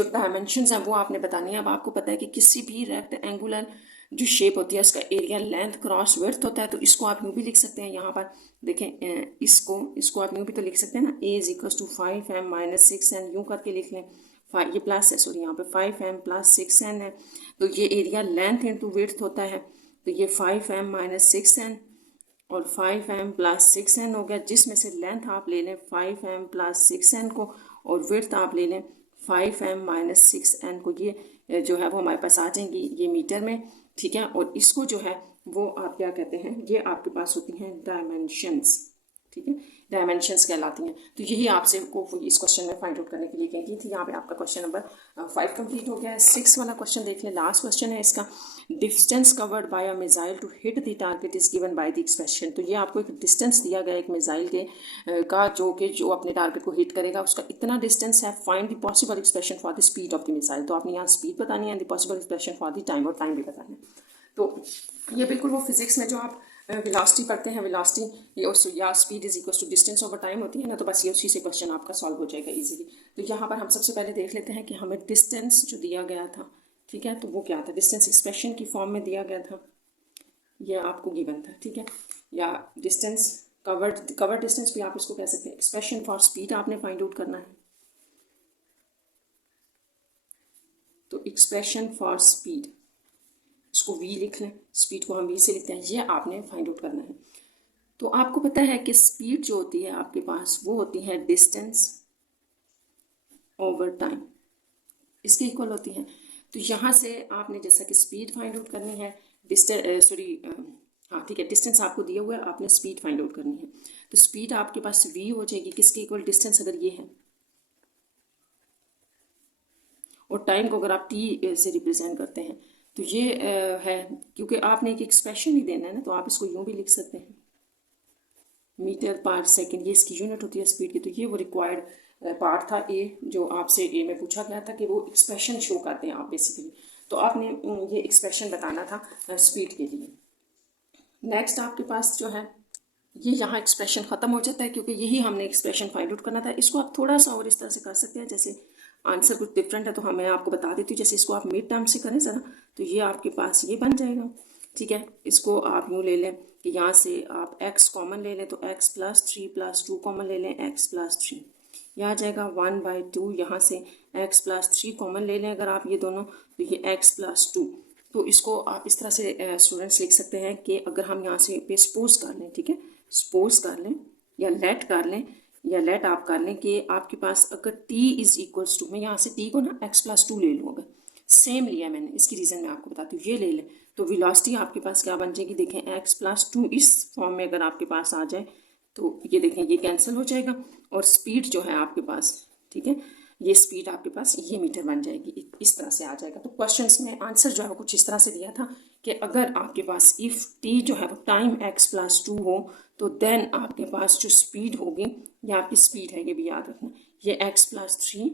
डायमेंशंस हैं वो आपने बतानी है। अब आपको पता है कि किसी भी रेक्टेंगुलर जो शेप होती है उसका एरिया लेंथ क्रॉस विड्थ होता है। तो इसको आप यूँ भी लिख सकते हैं, यहाँ पर देखें, इसको आप यूँ भी तो लिख सकते हैं ना, A is equal to 5M minus 6N, यूँ करके लिख लें। ये प्लस है, सॉरी, यहाँ पे 5M प्लस 6N है। तो ये एरिया लेंथ इंटू विड्थ होता है। तो ये 5M माइनस 6N और 5M प्लस 6N हो गया, जिसमें से लेंथ आप ले लें 5M प्लस 6N को और विड्थ आप ले लें 5M माइनस 6N को। ये जो है वो हमारे पास आ जाएंगी ये मीटर में, ठीक है। और इसको जो है वो आप क्या कहते हैं, ये आपके पास होती हैं डायमेंशंस, ठीक है, डायमेंशंस कहलाती हैं। तो यही आपसे को इस क्वेश्चन में फाइंड आउट करने के लिए कही थी। यहाँ पे आपका क्वेश्चन नंबर 5 कंप्लीट हो गया है। 6 वाला क्वेश्चन देख लें, लास्ट क्वेश्चन है इसका। Distance covered by a missile to hit the target is given by the expression. तो ये आपको एक डिस्टेंस दिया गया एक मिसाइल के का जो अपने टारगेट को हिट करेगा उसका इतना डिस्टेंस है। Find the possible expression for the speed of the missile. तो आपने यहाँ स्पीड बतानी है, the possible expression for the time, और टाइम भी बताना है। तो ये बिल्कुल वो फिजिक्स में जो आप वेलोसिटी पढ़ते हैं, वेलोसिटी या speed is equal to distance over time होती है ना, तो बस ये उसी से क्वेश्चन आपका सॉल्व हो जाएगा इजीली। तो यहाँ पर हम सबसे पहले देख लेते हैं कि हमें डिस्टेंस जो दिया गया था, ठीक है, तो वो क्या था, डिस्टेंस एक्सप्रेशन की फॉर्म में दिया गया था, यह आपको गिवन था, ठीक है। या डिस्टेंस कवर्ड डिस्टेंस भी आप इसको कह सकते हैं। एक्सप्रेशन फॉर स्पीड आपने फाइंड आउट करना है। तो एक्सप्रेशन फॉर स्पीड, इसको V लिख लें, स्पीड को हम V से लिखते हैं, ये आपने फाइंड आउट करना है। तो आपको पता है कि स्पीड जो होती है आपके पास वो होती है डिस्टेंस ओवर टाइम, इसके इक्वल होती है। तो यहाँ से आपने जैसा कि स्पीड फाइंड आउट करनी है, हाँ ठीक है, डिस्टेंस आपको दिया हुआ है, आपने स्पीड फाइंड आउट करनी है। तो स्पीड आपके पास V हो जाएगी, किसके इक्वल, डिस्टेंस अगर ये है और टाइम को अगर आप T से रिप्रेजेंट करते हैं तो ये है, क्योंकि आपने एक एक्सप्रेशन ही देना है ना, तो आप इसको यूँ भी लिख सकते हैं, मीटर पर सेकंड, ये इसकी यूनिट होती है स्पीड की। तो ये वो रिक्वायर्ड पार्ट था A, जो आपसे A में पूछा गया था कि वो एक्सप्रेशन शो करते हैं आप बेसिकली। तो आपने ये एक्सप्रेशन बताना था स्पीड के लिए। नेक्स्ट आपके पास जो है ये यहाँ एक्सप्रेशन ख़त्म हो जाता है क्योंकि यही हमने एक्सप्रेशन फाइंड आउट करना था। इसको आप थोड़ा सा और इस तरह से कर सकते हैं, जैसे आंसर कुछ डिफरेंट है तो मैं आपको बता देती हूँ। जैसे इसको आप मिड टर्म से करें ज़रा, तो ये आपके पास ये बन जाएगा, ठीक है। इसको आप यूँ ले लें कि यहाँ से आप x कॉमन ले लें, तो x प्लस 3 प्लस 2 कॉमन ले लें, x प्लस 3 यह आ जाएगा 1/2। यहाँ से x प्लस 3 कॉमन ले लें अगर आप ये दोनों, तो ये x प्लस 2। तो इसको आप इस तरह से स्टूडेंट्स लिख सकते हैं कि अगर हम यहाँ से पे सपोज कर लें, ठीक है, सपोज कर लें या लेट कर लें, या लेट आप कर लें कि आपके पास अगर t इज़ इक्वल्स टू, मैं यहाँ से t को ना x प्लस 2 ले लूँ, अगर सेम लिया मैंने, इसकी रीज़न मैं आपको बताती हूँ, ये ले लें तो वेलोसिटी आपके पास क्या बन जाएगी, देखें x प्लस 2 इस फॉर्म में अगर आपके पास आ जाए तो ये देखें ये कैंसिल हो जाएगा, और स्पीड जो है आपके पास, ठीक है, ये स्पीड आपके पास ये मीटर बन जाएगी, इस तरह से आ जाएगा। तो क्वेश्चंस में आंसर जो है वो कुछ इस तरह से दिया था कि अगर आपके पास इफ़ t जो है वो टाइम x प्लस 2 हो, तो देन आपके पास जो स्पीड होगी, ये आपकी स्पीड है, ये भी याद रखना, ये x प्लस 3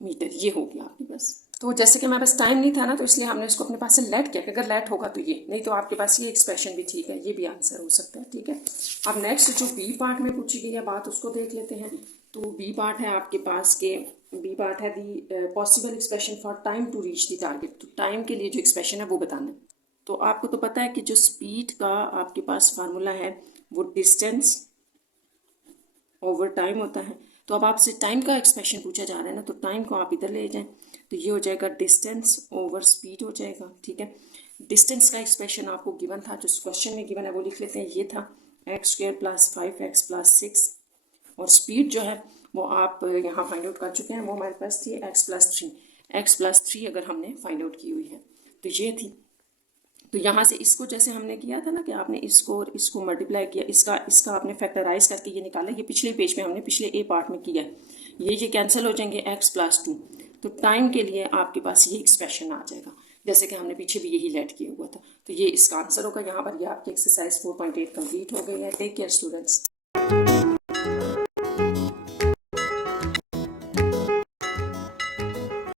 मीटर ये होगी आपके पास। तो जैसे कि हमारे पास टाइम नहीं था ना, तो इसलिए हमने इसको अपने पास से लेट किया कि अगर लेट होगा तो ये, नहीं तो आपके पास ये एक्सप्रेशन भी ठीक है, ये भी आंसर हो सकता है, ठीक है। अब नेक्स्ट जो बी पार्ट में पूछी गई है बात, उसको देख लेते हैं। तो बी पार्ट है आपके पास के, बी पार्ट है the possible expression for time to reach the target. तो टाइम के लिए जो एक्सप्रेशन है वो बताना है। तो आपको तो पता है कि जो स्पीड का आपके पास फार्मूला है वो डिस्टेंस ओवर टाइम होता है। तो अब आपसे टाइम का एक्सप्रेशन पूछा जा रहा है ना, तो टाइम को आप इधर ले जाएं, तो ये हो जाएगा डिस्टेंस ओवर स्पीड हो जाएगा, ठीक है। डिस्टेंस का एक्सप्रेशन आपको गिवन था, जो क्वेश्चन में गिवन है वो लिख लेते हैं, ये था x² प्लस 5x प्लस 6, और स्पीड जो है वो आप यहाँ फाइंड आउट कर चुके हैं, वो हमारे पास थी x प्लस 3 अगर हमने फाइंड आउट की हुई है, तो ये थी। तो यहाँ से इसको जैसे हमने किया था ना कि आपने इसको और इसको मल्टीप्लाई किया, इसका आपने फैक्टराइज करके ये निकाला, ये पिछले पेज में हमने पिछले ए पार्ट में किया, ये कैंसिल हो जाएंगे x प्लस 2। तो टाइम के लिए आपके पास ये एक्सप्रेशन आ जाएगा, जैसे कि हमने पीछे भी यही लेट किया हुआ था। तो ये इसका आंसर होगा यहाँ पर। ये आपकी एक्सरसाइज 4.8 कंप्लीट हो गई है। Take care students.